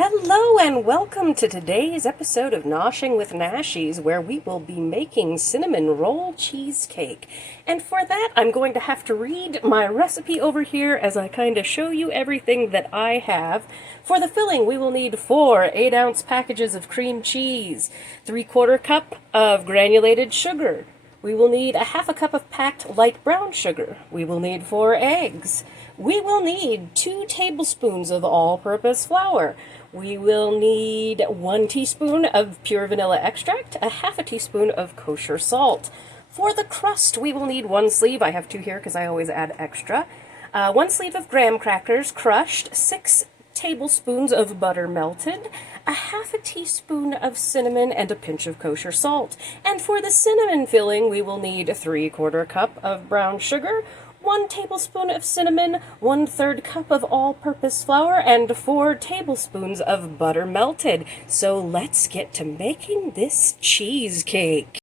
Hello and welcome to today's episode of Noshing with Nashies, where we will be making cinnamon roll cheesecake. And for that, I'm going to have to read my recipe over here as I kind of show you everything that I have. For the filling, we will need 4 8-ounce packages of cream cheese, 3/4 cup of granulated sugar. We will need a half a cup of packed light brown sugar. We will need 4 eggs. We will need 2 tablespoons of all-purpose flour. We will need 1 teaspoon of pure vanilla extract, a half a teaspoon of kosher salt. For the crust, we will need 1 sleeve. I have 2 here because I always add extra. 1 sleeve of graham crackers crushed, 6 tablespoons of butter melted, a half a teaspoon of cinnamon, and a pinch of kosher salt. And for the cinnamon filling, we will need 3/4 cup of brown sugar, 1 tablespoon of cinnamon, 1/3 cup of all-purpose flour, and 4 tablespoons of butter melted. So let's get to making this cheesecake.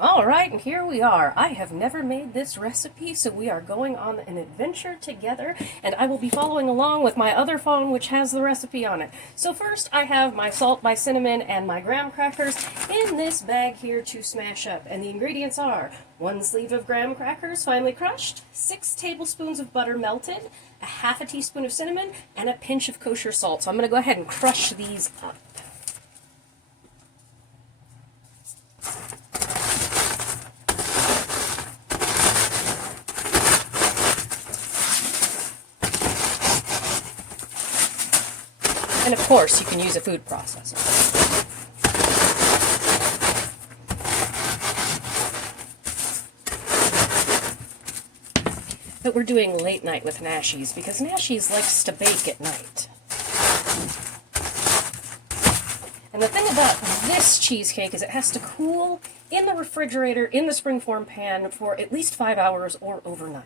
Alright, and here we are. I have never made this recipe, so we are going on an adventure together, and I will be following along with my other phone, which has the recipe on it. So first, I have my salt, my cinnamon, and my graham crackers in this bag here to smash up, and the ingredients are 1 sleeve of graham crackers finely crushed, 6 tablespoons of butter melted, a half a teaspoon of cinnamon, and a pinch of kosher salt. So I'm going to go ahead and crush these up. And of course, you can use a food processor. But we're doing late night with Nashies because Nashies likes to bake at night. And the thing about this cheesecake is it has to cool in the refrigerator in the springform pan for at least 5 hours or overnight.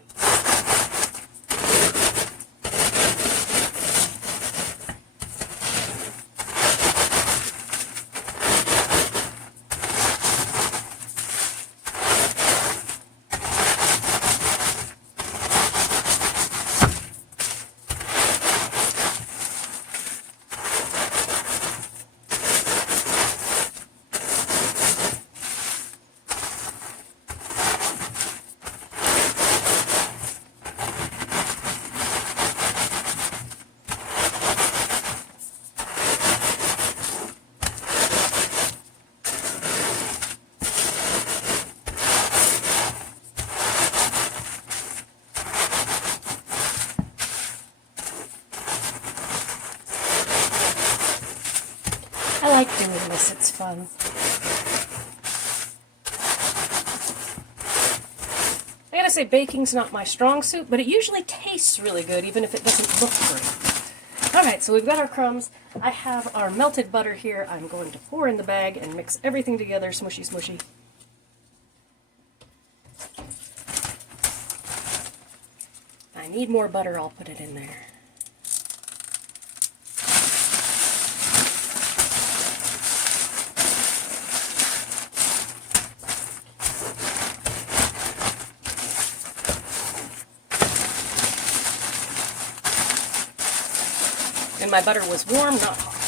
I like doing this, it's fun. I gotta say, baking's not my strong suit, but it usually tastes really good, even if it doesn't look great. Alright, so we've got our crumbs. I have our melted butter here. I'm going to pour in the bag and mix everything together, smushy, smushy. I need more butter, I'll put it in there. And my butter was warm, not hot.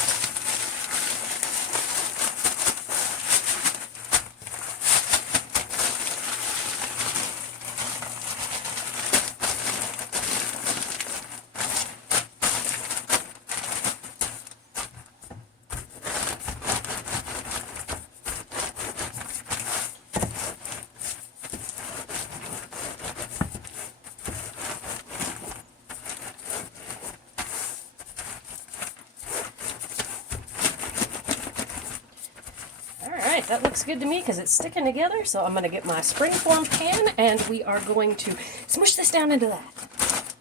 Alright, that looks good to me because it's sticking together, so I'm going to get my springform pan and we are going to smush this down into that.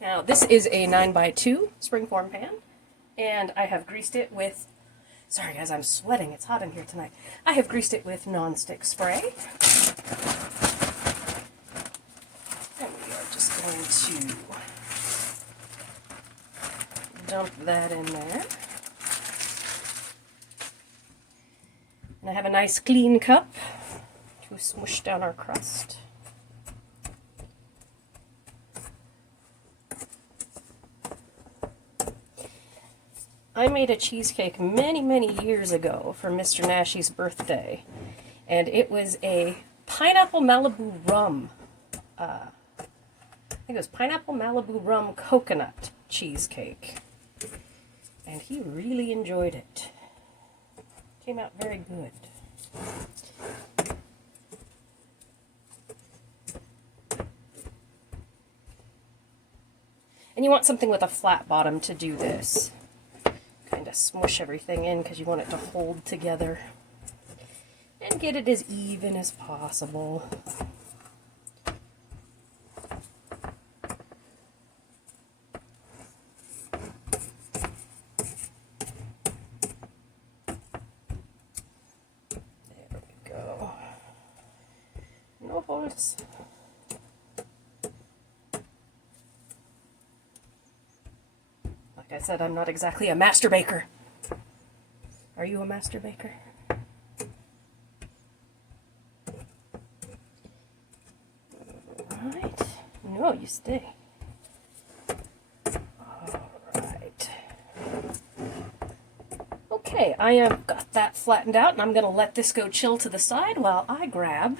Now, this is a 9x2 springform pan, and I have greased it with, sorry guys, I'm sweating, it's hot in here tonight. I have greased it with nonstick spray. And we are just going to dump that in there. And I have a nice clean cup to smush down our crust. I made a cheesecake many, many years ago for Mr. Nashie's birthday, and it was a pineapple Malibu rum. I think it was pineapple Malibu rum coconut cheesecake, and he really enjoyed it. Came out very good. And you want something with a flat bottom to do this. Kind of smush everything in because you want it to hold together. And get it as even as possible. There we go. No holes. Like I said, I'm not exactly a master baker. Are you a master baker? Alright. No, you stay. Alright. Okay, I have got that flattened out, and I'm going to let this go chill to the side while I grab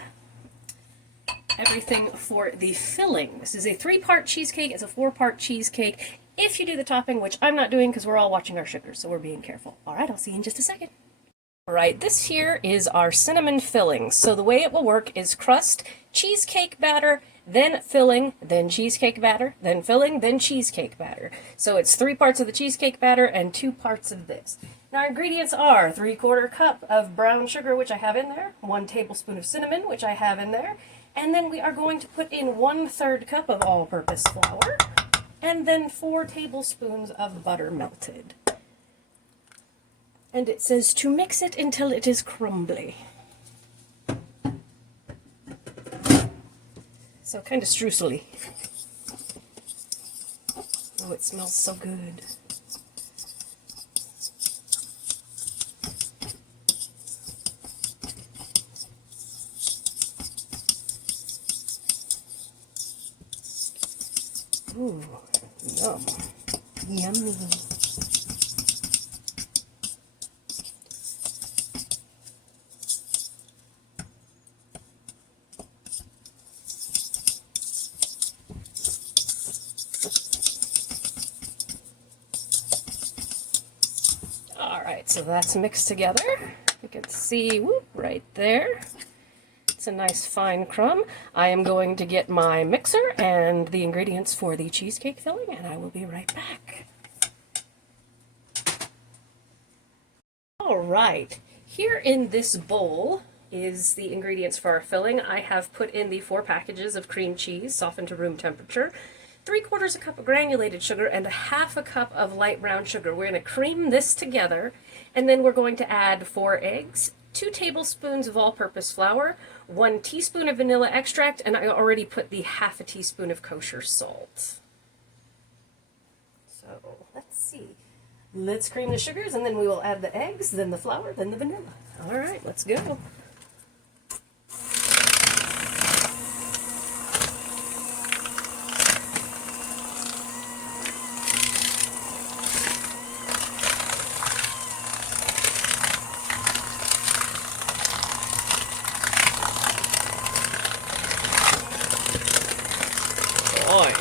everything for the filling. This is a 3-part cheesecake. It's a 4-part cheesecake. If you do the topping, which I'm not doing because we're all watching our sugars, so we're being careful. All right, I'll see you in just a second. All right, this here is our cinnamon filling. So the way it will work is crust, cheesecake batter, then filling, then cheesecake batter, then filling, then cheesecake batter. So it's 3 parts of the cheesecake batter and 2 parts of this. Now our ingredients are 3/4 cup of brown sugar, which I have in there, 1 tablespoon of cinnamon, which I have in there, and then we are going to put in 1/3 cup of all-purpose flour, and then 4 tablespoons of butter melted. And it says to mix it until it is crumbly. So kind of streusely. Oh, it smells so good. Ooh, yum. Yummy. Alright, so that's mixed together. You can see, whoop, right there. It's a nice fine crumb. I am going to get my mixer and the ingredients for the cheesecake filling, and I will be right back. Alright, here in this bowl is the ingredients for our filling. I have put in the 4 packages of cream cheese, softened to room temperature, 3/4 cup of granulated sugar, and 1/2 cup of light brown sugar. We're going to cream this together, and then we're going to add 4 eggs, 2 tablespoons of all-purpose flour, 1 teaspoon of vanilla extract, and I already put the 1/2 teaspoon of kosher salt. So, let's see. Let's cream the sugars, and then we will add the eggs, then the flour, then the vanilla. All right, let's go. Oh, yeah.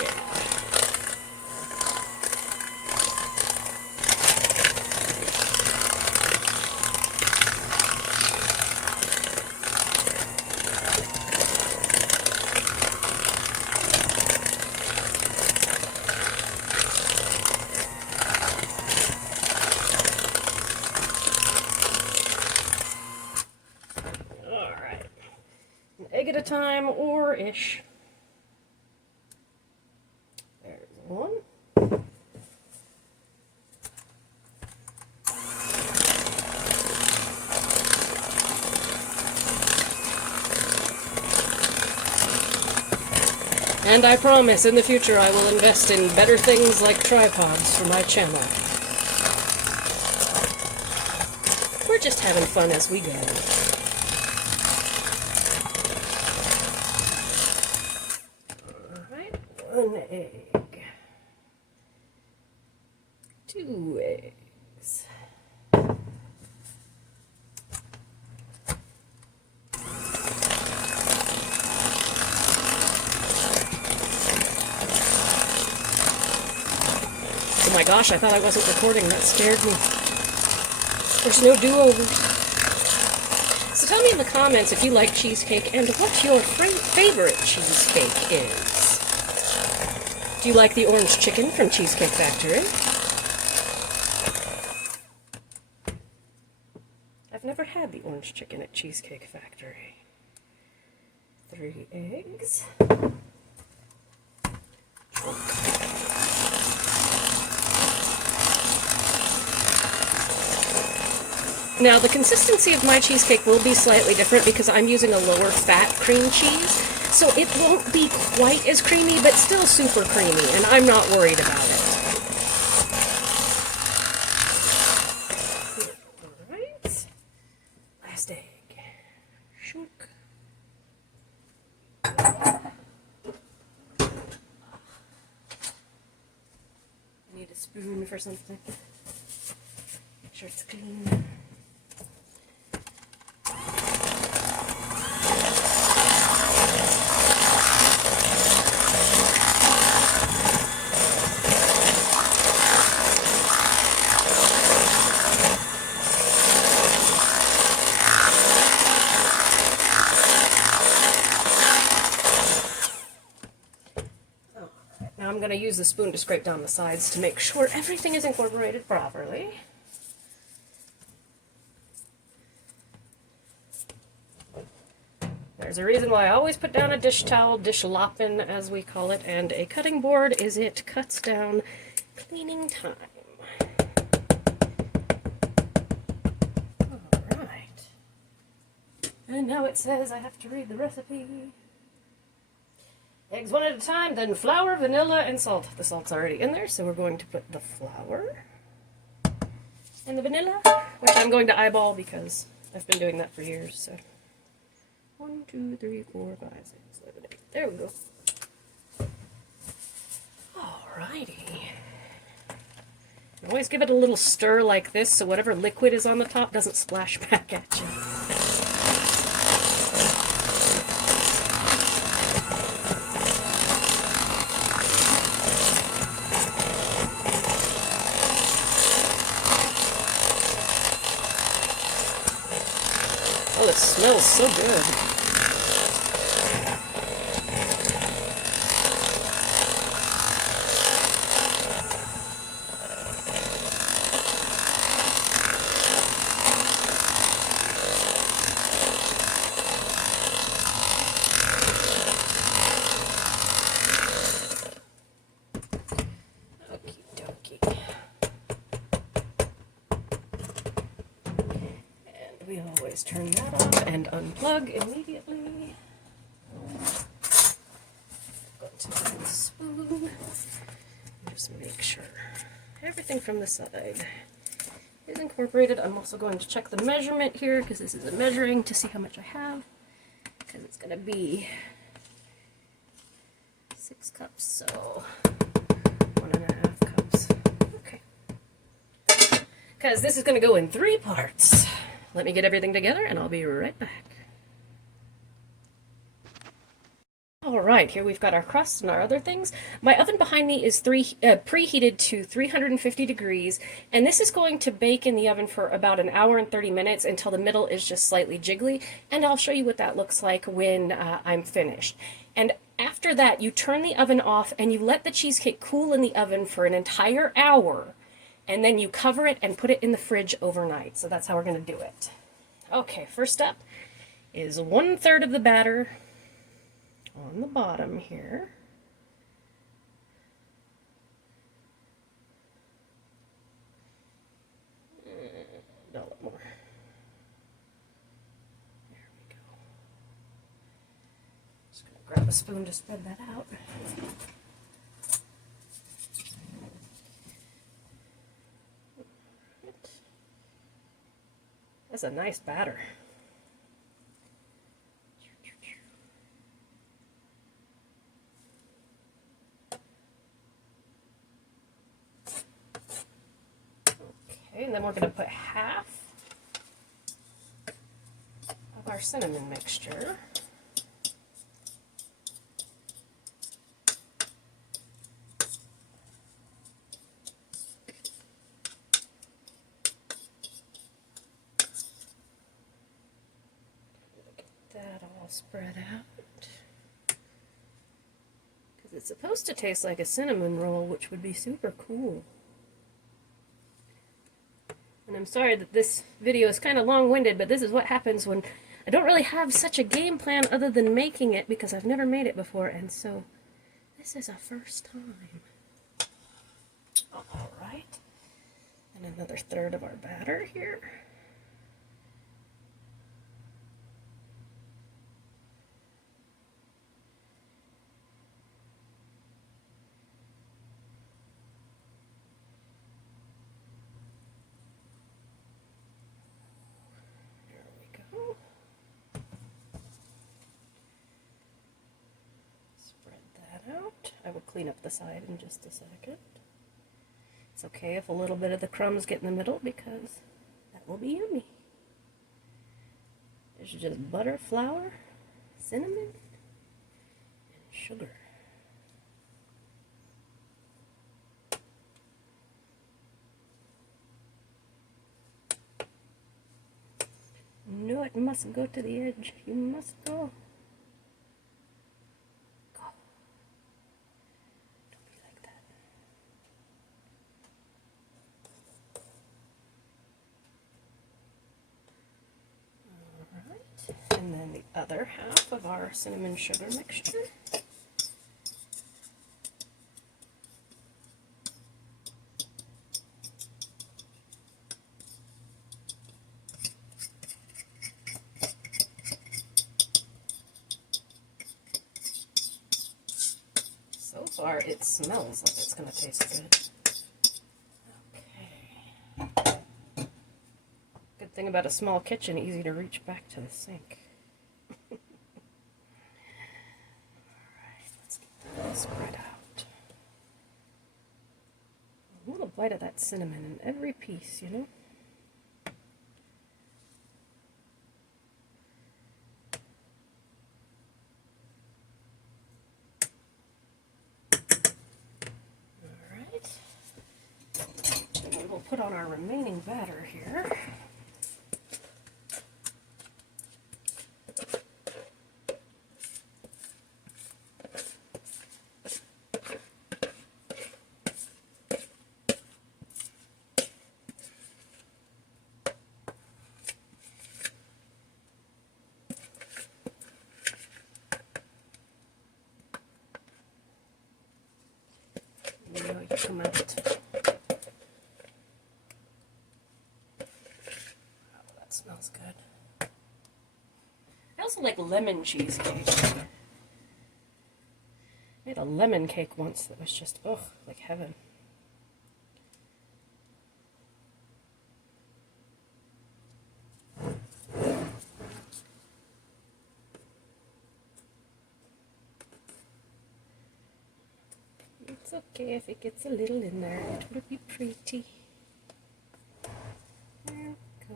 All right. An egg at a time, or ish. There's one. And I promise, in the future, I will invest in better things like tripods for my channel. We're just having fun as we go. Alright, 1 egg. 2 eggs. eggs. Oh my gosh, I thought I wasn't recording. That scared me. There's no do-over. So tell me in the comments if you like cheesecake and what your favorite cheesecake is. Do you like the orange chicken from Cheesecake Factory? I've never had the orange chicken at Cheesecake Factory. 3 eggs. Now, the consistency of my cheesecake will be slightly different because I'm using a lower fat cream cheese, so it won't be quite as creamy, but still super creamy, and I'm not worried about it. Alright. Last egg. Shook. I need a spoon for something. Make sure it's clean. Now I'm going to use the spoon to scrape down the sides to make sure everything is incorporated properly. There's a reason why I always put down a dish towel, dish loppin as we call it, and a cutting board is it cuts down cleaning time. Alright. And now it says I have to read the recipe. Eggs one at a time, then flour, vanilla, and salt. The salt's already in there, so we're going to put the flour and the vanilla, which I'm going to eyeball because I've been doing that for years. So 1, 2, 3, 4, 5, 6, 7, 8. There we go. Alrighty. Always give it a little stir like this so whatever liquid is on the top doesn't splash back at you. Oh, it smells so good. Okie dokie. We always turn that on and unplug immediately. Go to the spoon. Just make sure everything from the side is incorporated. I'm also going to check the measurement here because this is a measuring to see how much I have. Because it's going to be 6 cups, so 1.5 cups. Okay. Because this is going to go in 3 parts. Let me get everything together and I'll be right back. Alright, here we've got our crust and our other things. My oven behind me is preheated to 350 degrees, and this is going to bake in the oven for about 1 hour and 30 minutes until the middle is just slightly jiggly, and I'll show you what that looks like when I'm finished. And after that, you turn the oven off and you let the cheesecake cool in the oven for an entire hour. And then you cover it and put it in the fridge overnight. So that's how we're going to do it. Okay, first up is 1/3 of the batter on the bottom here. And a lot more. There we go. Just going to grab a spoon to spread that out. That's a nice batter. Okay, and then we're going to put half of our cinnamon mixture. Get that all spread out. Because it's supposed to taste like a cinnamon roll, which would be super cool. And I'm sorry that this video is kind of long-winded, but this is what happens when I don't really have such a game plan other than making it, because I've never made it before, and so this is a first time. Alright. And another third of our batter here. I will clean up the side in just a second. It's okay if a little bit of the crumbs get in the middle, because that will be yummy. There's just butter, flour, cinnamon, and sugar. No, it must go to the edge. You must go. And then the other half of our cinnamon sugar mixture. So far it smells like it's going to taste good. Okay. Good thing about a small kitchen, easy to reach back to the sink. Spread out. A little bite of that cinnamon in every piece, you know? Alright. And then we'll put on our remaining batter here. You come out. Oh, that smells good. I also like lemon cheesecake. I made a lemon cake once that was just, oh, like heaven. It's okay if it gets a little in there. It will be pretty. There we go.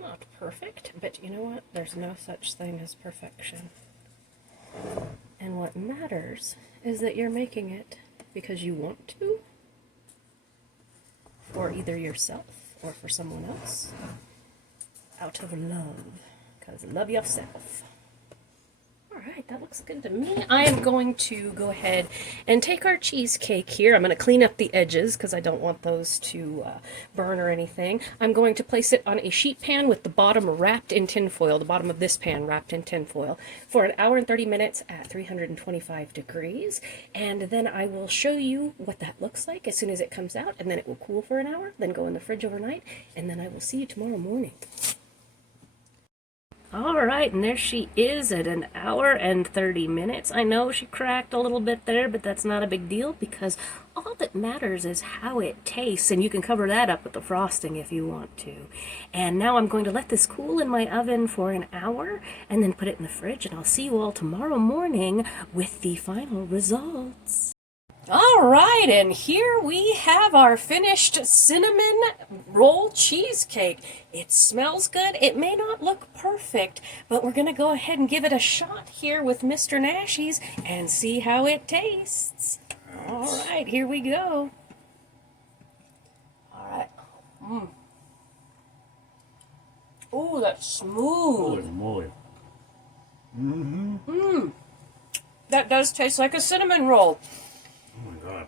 Not perfect, but you know what? There's no such thing as perfection. And what matters is that you're making it because you want to, for either yourself or for someone else, out of love, because love yourself. Alright, that looks good to me. I am going to go ahead and take our cheesecake here. I'm going to clean up the edges because I don't want those to burn or anything. I'm going to place it on a sheet pan with the bottom wrapped in tin foil, the bottom of this pan wrapped in tin foil, for 1 hour and 30 minutes at 325 degrees. And then I will show you what that looks like as soon as it comes out, and then it will cool for an hour, then go in the fridge overnight, and then I will see you tomorrow morning. All right, and there she is at 1 hour and 30 minutes. I know she cracked a little bit there, but that's not a big deal because all that matters is how it tastes, and you can cover that up with the frosting if you want to. And now I'm going to let this cool in my oven for 1 hour and then put it in the fridge, and I'll see you all tomorrow morning with the final results. All right, and here we have our finished cinnamon roll cheesecake. It smells good. It may not look perfect, but we're going to go ahead and give it a shot here with Mr. Nashies and see how it tastes. All right, here we go. All right. Oh, that's smooth. Holy moly. That does taste like a cinnamon roll. Oh my god.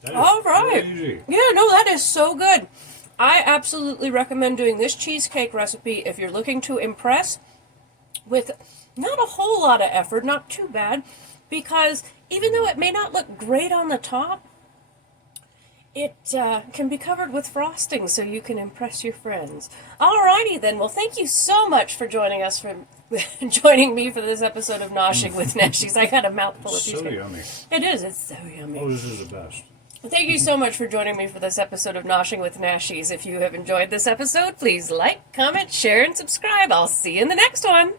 That is All right. crazy. Yeah, no, that is so good. I absolutely recommend doing this cheesecake recipe if you're looking to impress with not a whole lot of effort, not too bad, because even though it may not look great on the top, it can be covered with frosting so you can impress your friends. Alrighty then, well thank you so much for joining us joining me for this episode of Noshing with Nashies. I got a mouthful of So cheesecake. yummy. It is, it's so yummy. Oh, this is the best. Thank you so much for joining me for this episode of Noshing with Nashies. If you have enjoyed this episode, please like, comment, share, and subscribe. I'll see you in the next one.